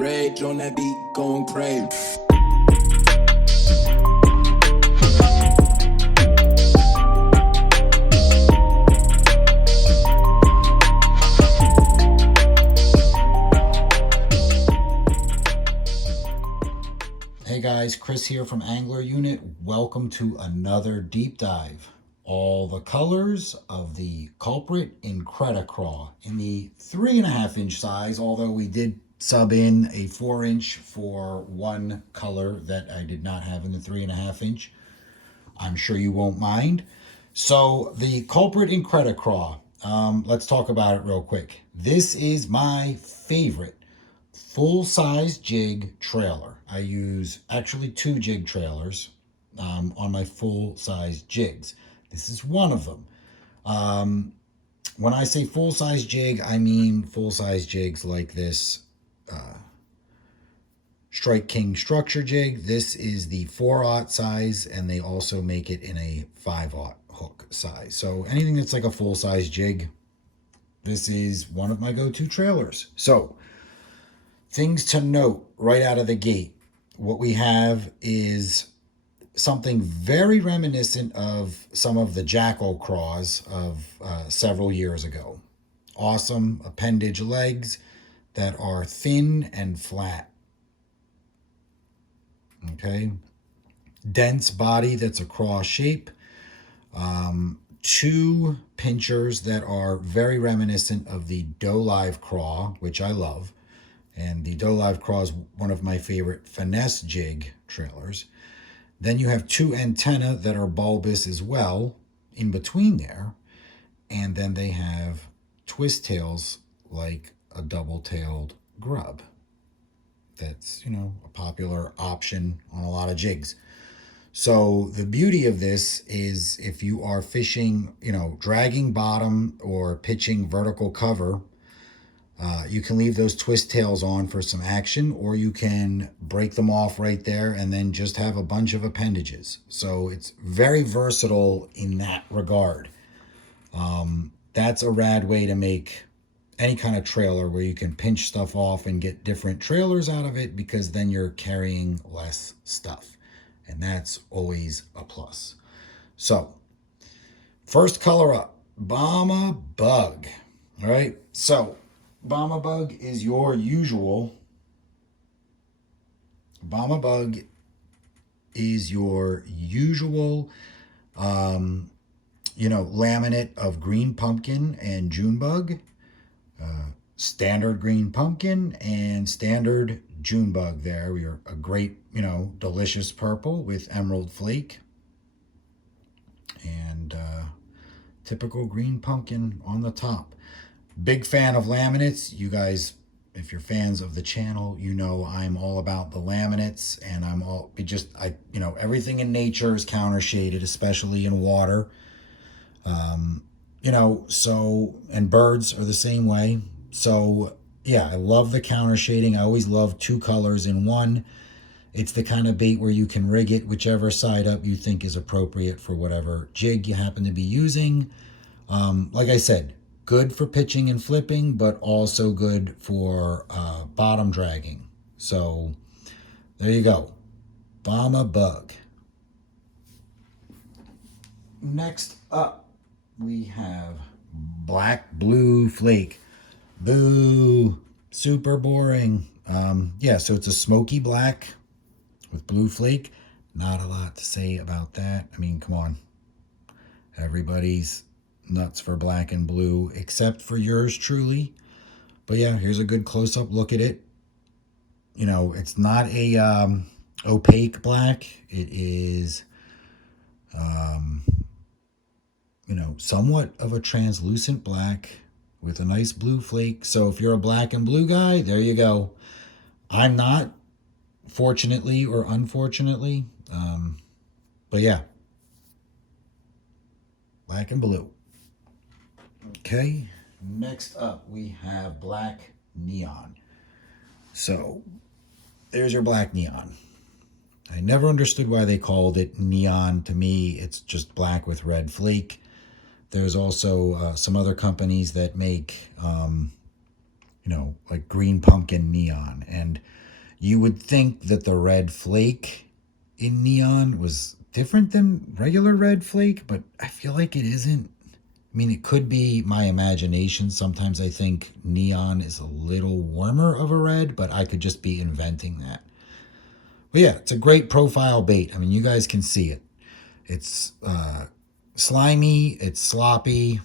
Rage on that beat, going crazy. Hey guys, Chris here from Angler Unit. Welcome to another deep dive. All the colors of the Culprit Incredi-Craw in the 3.5-inch size, although we did sub in a 4-inch for one color that I did not have in the 3.5-inch. I'm sure you won't mind. So the Culprit Incredi-Craw, let's talk about it real quick. This is my favorite full-size jig trailer. I use actually 2 jig trailers on my full-size jigs. This is one of them. When I say full-size jig, I mean full-size jigs like this Strike King structure jig. This is the 4/0 size, and they also make it in a 5/0 hook size. So anything that's like a full-size jig, this is one of my go-to trailers. So things to note right out of the gate. What we have is something very reminiscent of some of the Jackal craws of several years ago. Awesome appendage legs that are thin and flat. Okay. Dense body that's a craw shape. 2 pinchers that are very reminiscent of the Doe Live craw, which I love. And the Doe Live Craw is one of my favorite finesse jig trailers. Then you have 2 antennae that are bulbous as well in between there. And then they have twist tails like a double-tailed grub. That's, a popular option on a lot of jigs. So the beauty of this is if you are fishing, dragging bottom or pitching vertical cover, you can leave those twist tails on for some action, or you can break them off right there and then just have a bunch of appendages. So it's very versatile in that regard. That's a rad way to make any kind of trailer where you can pinch stuff off and get different trailers out of it, because then you're carrying less stuff. And that's always a plus. So first color up, Bomba Bug. All right. So Bomba Bug is your usual. Bomba Bug is your usual, laminate of green pumpkin and June bug, standard green pumpkin and standard June bug. There, we are a great, delicious purple with emerald flake and typical green pumpkin on the top. Big fan of laminates. You guys, if you're fans of the channel, I'm all about the laminates, and everything in nature is counter shaded, especially in water. And birds are the same way. So yeah, I love the counter shading. I always love 2 colors in one. It's the kind of bait where you can rig it whichever side up you think is appropriate for whatever jig you happen to be using. Like I said, good for pitching and flipping, but also good for bottom dragging. So there you go. Bomba Bug. Next up, we have Black Blue Flake. Boo. Super boring. So it's a smoky black with blue flake. Not a lot to say about that. I mean, come on. Everybody's nuts for black and blue except for yours truly. But yeah, here's a good close-up look at it. It's not a opaque black. It is somewhat of a translucent black with a nice blue flake. So if you're a black and blue guy, there you go. I'm not, fortunately or unfortunately. But yeah, black and blue. Okay, next up we have Black Neon. So there's your Black Neon. I never understood why they called it neon. To me, it's just black with red flake. There's also some other companies that make, like green pumpkin neon. And you would think that the red flake in neon was different than regular red flake, but I feel like it isn't. I mean, it could be my imagination. Sometimes I think neon is a little warmer of a red, but I could just be inventing that. But yeah, it's a great profile bait. I mean, you guys can see it. It's slimy, it's sloppy,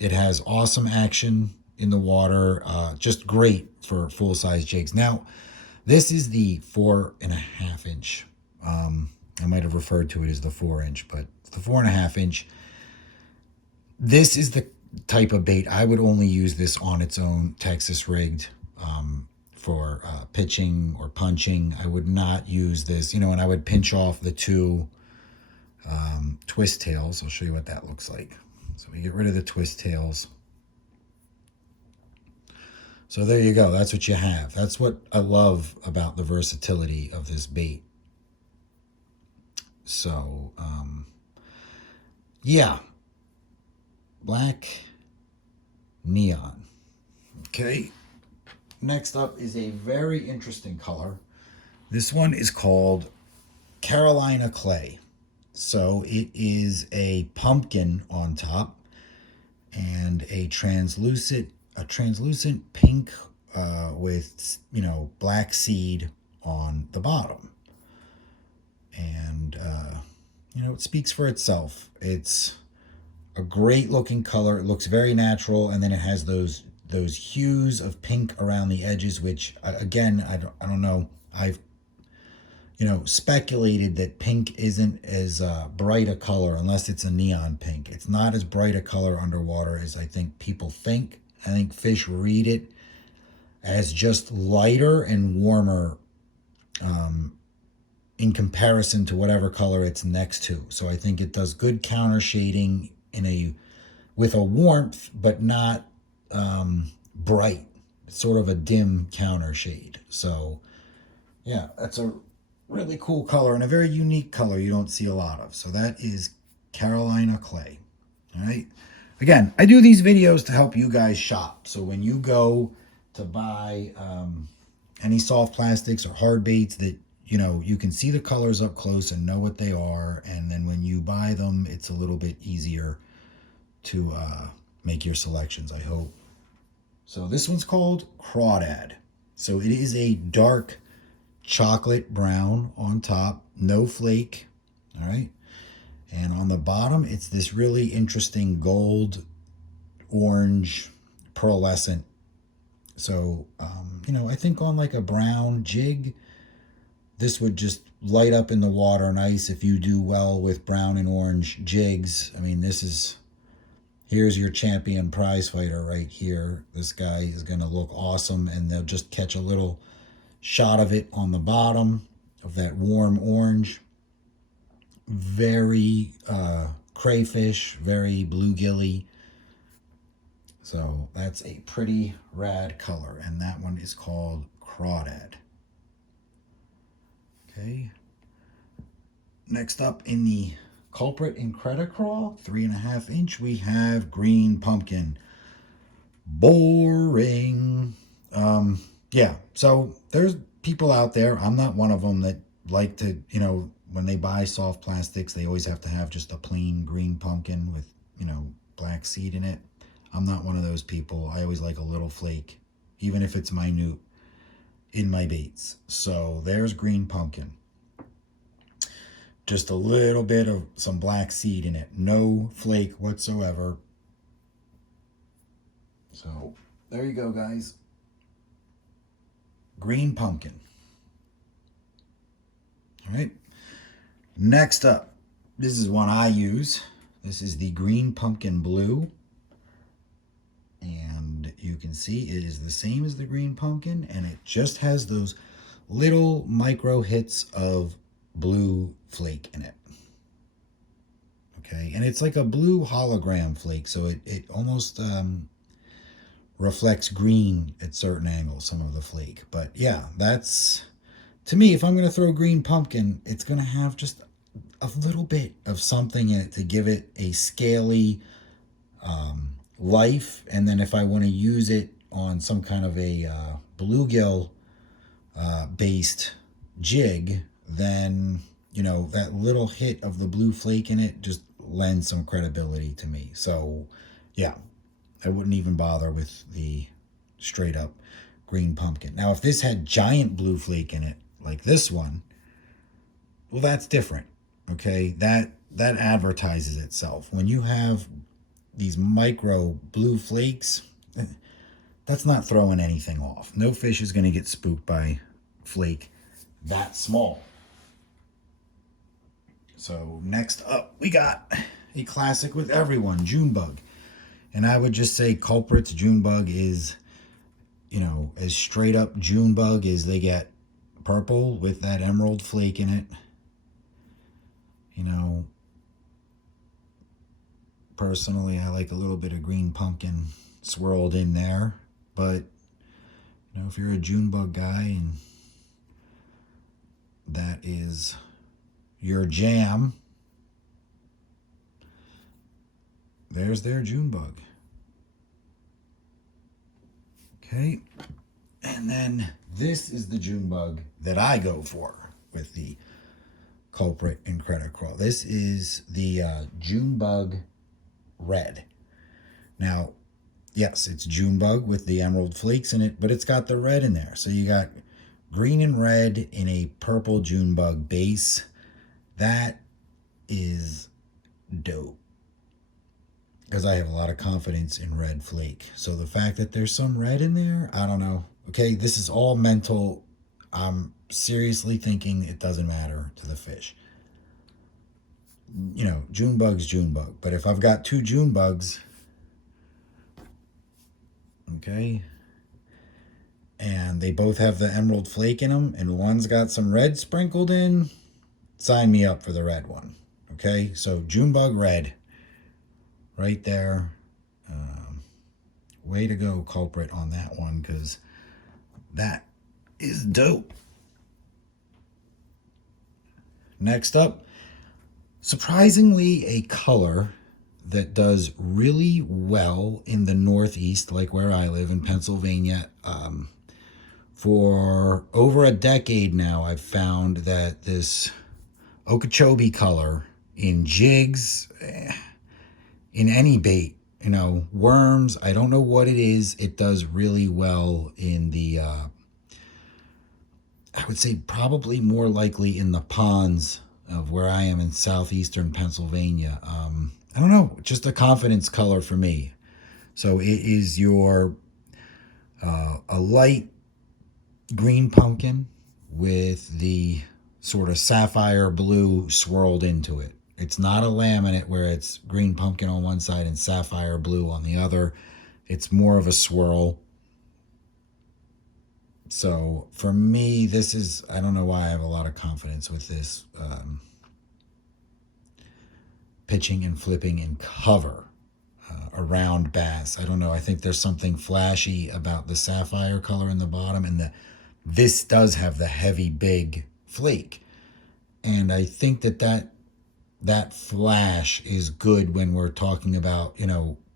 it has awesome action in the water. Just great for full-size jigs. Now, this is the 4.5 inch. I might have referred to it as the 4 inch, but it's the 4.5 inch. This is the type of bait I would only use this on its own, Texas rigged, for pitching or punching. I would not use this, and I would pinch off the two twist tails. I'll show you what that looks like. So we get rid of the twist tails. So there you go. That's what you have. That's what I love about the versatility of this bait. So, yeah. Black neon. Okay. Next up is a very interesting color. This one is called Carolina Clay. So it is a pumpkin on top and a translucent pink with black seed on the bottom. And it speaks for itself. It's a great looking color. It looks very natural, and then it has those hues of pink around the edges, which again, I don't know. I've speculated that pink isn't as bright a color unless it's a neon pink. It's not as bright a color underwater as I think people think. I think fish read it as just lighter and warmer in comparison to whatever color it's next to. So I think it does good counter shading with a warmth, but not bright. It's sort of a dim counter shade. So yeah, that's a really cool color and a very unique color you don't see a lot of. So that is Carolina Clay. All right. Again, I do these videos to help you guys shop. So when you go to buy any soft plastics or hard baits that you can see the colors up close and know what they are, and then when you buy them, it's a little bit easier to make your selections, I hope. So this one's called Crawdad. So it is a dark chocolate brown on top, no flake, all right? And on the bottom, it's this really interesting gold, orange, pearlescent. So, I think on like a brown jig, this would just light up in the water nice if you do well with brown and orange jigs. I mean, here's your champion prize fighter right here. This guy is going to look awesome, and they'll just catch a little shot of it on the bottom of that warm orange. Very crayfish, very bluegilly. So that's a pretty rad color, and that one is called Crawdad. Okay. Next up in the Culprit Incredi-Craw, 3.5 inch, we have green pumpkin. Boring. Yeah, so there's people out there. I'm not one of them that like to, when they buy soft plastics, they always have to have just a plain green pumpkin with, black seed in it. I'm not one of those people. I always like a little flake, even if it's minute, in my baits. So there's green pumpkin. Just a little bit of some black seed in it. No flake whatsoever. So there you go, guys. Green pumpkin. All right. Next up, this is one I use. This is the green pumpkin blue. And you can see it is the same as the green pumpkin, and it just has those little micro hits of blue flake in it. Okay, and it's like a blue hologram flake, so it almost reflects green at certain angles, some of the flake. But yeah, that's, to me, if I'm going to throw green pumpkin, it's going to have just a little bit of something in it to give it a scaly life. And then if I want to use it on some kind of a bluegill based jig, then that little hit of the blue flake in it just lends some credibility to me. So yeah, I wouldn't even bother with the straight up green pumpkin. Now if this had giant blue flake in it like this one, well, that's different. Okay, that advertises itself. When you have these micro blue flakes, that's not throwing anything off. No fish is going to get spooked by flake that small. So next up, we got a classic with everyone, June bug. And I would just say Culprit's June bug is, as straight up June bug as they get. Purple with that emerald flake in it. Personally, I like a little bit of green pumpkin swirled in there. But, if you're a June bug guy and that is your jam, there's their June bug. Okay. And then this is the June bug that I go for with the Culprit Incredi-Craw. This is the June bug red. Now, yes, it's June bug with the emerald flakes in it, but it's got the red in there. So you got green and red in a purple June bug base. That is dope, because I have a lot of confidence in red flake. So the fact that there's some red in there, I don't know. Okay, this is all mental. I'm seriously thinking it doesn't matter to the fish. June bug's June bug. But if I've got two June bugs, okay, and they both have the emerald flake in them, and one's got some red sprinkled in, sign me up for the red one. Okay, so June bug red right there. Way to go, Culprit, on that one, because that is dope. Next up, surprisingly a color that does really well in the Northeast, like where I live in Pennsylvania. For over a decade now, I've found that this Okeechobee color in jigs, in any bait, worms, I don't know what it is, it does really well in the, I would say probably more likely in the ponds of where I am in southeastern Pennsylvania. I don't know, just a confidence color for me. So it is a light green pumpkin with the sort of sapphire blue swirled into it. It's not a laminate where it's green pumpkin on one side and sapphire blue on the other. It's more of a swirl. So for me, this is, I don't know why I have a lot of confidence with this pitching and flipping in cover around bass. I don't know. I think there's something flashy about the sapphire color in the bottom, and this does have the heavy, big flake. And I think that flash is good when we're talking about,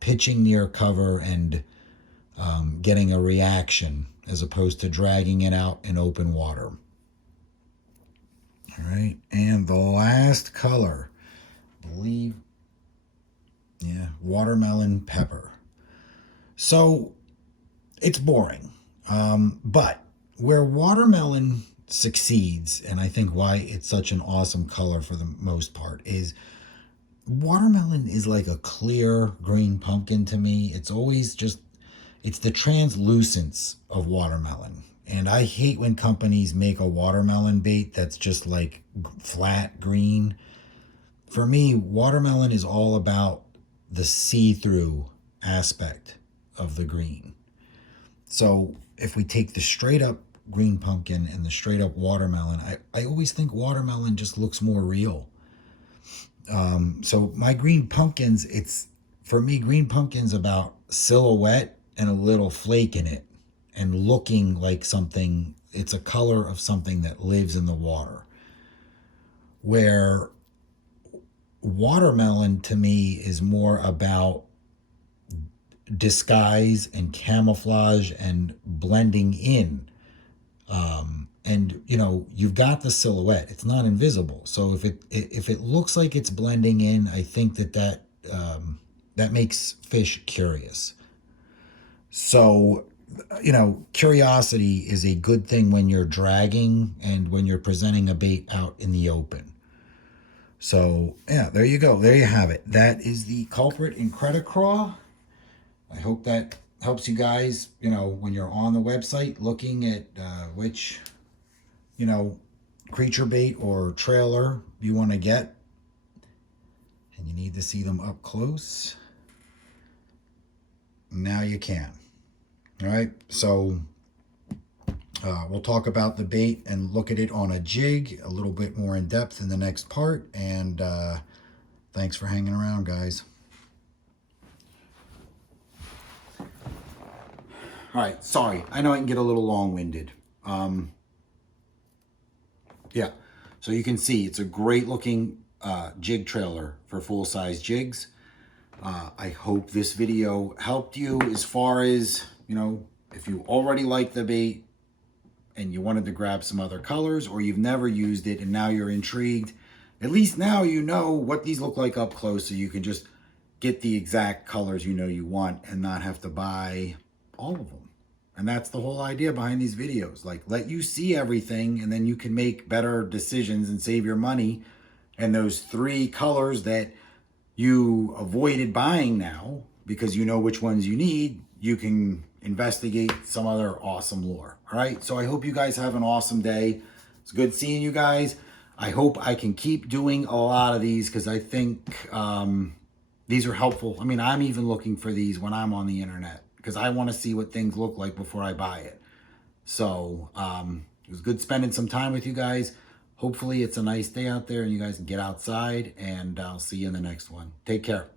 pitching near cover and getting a reaction as opposed to dragging it out in open water. All right. And the last color, I believe, watermelon pepper. So it's boring. But where watermelon succeeds, and I think why it's such an awesome color for the most part, is watermelon is like a clear green pumpkin to me. It's always just, it's the translucence of watermelon. And I hate when companies make a watermelon bait that's just like flat green. For me, watermelon is all about the see-through aspect of the green. So if we take the straight up green pumpkin and the straight up watermelon, I always think watermelon just looks more real. So my green pumpkins, for me, green pumpkin's about silhouette and a little flake in it and looking like something. It's a color of something that lives in the water. Where watermelon to me is more about disguise and camouflage and blending in. And you know, you've got the silhouette, it's not invisible, so if it looks like it's blending in, I think that makes fish curious. So you know, curiosity is a good thing when you're dragging and when you're presenting a bait out in the open. So yeah, there you go, there you have it. That is the Culprit Incredi-Craw. I hope that helps you guys, you know, when you're on the website looking at which, you know, creature bait or trailer you want to get, and you need to see them up close. Now you can. All right, so we'll talk about the bait and look at it on a jig a little bit more in depth in the next part. And thanks for hanging around, guys. All right, sorry, I know I can get a little long-winded. Yeah, so you can see it's a great looking jig trailer for full-size jigs. I hope this video helped you as far as, you know, if you already like the bait and you wanted to grab some other colors, or you've never used it and now you're intrigued, at least now you know what these look like up close, so you can just get the exact colors you know you want and not have to buy all of them. And that's the whole idea behind these videos. Like, let you see everything, and then you can make better decisions and save your money. And those 3 colors that you avoided buying now, because you know which ones you need, you can investigate some other awesome lure. All right, so I hope you guys have an awesome day. It's good seeing you guys. I hope I can keep doing a lot of these, because I think these are helpful. I mean, I'm even looking for these when I'm on the internet, because I want to see what things look like before I buy it. So it was good spending some time with you guys. Hopefully it's a nice day out there and you guys can get outside, and I'll see you in the next one. Take care.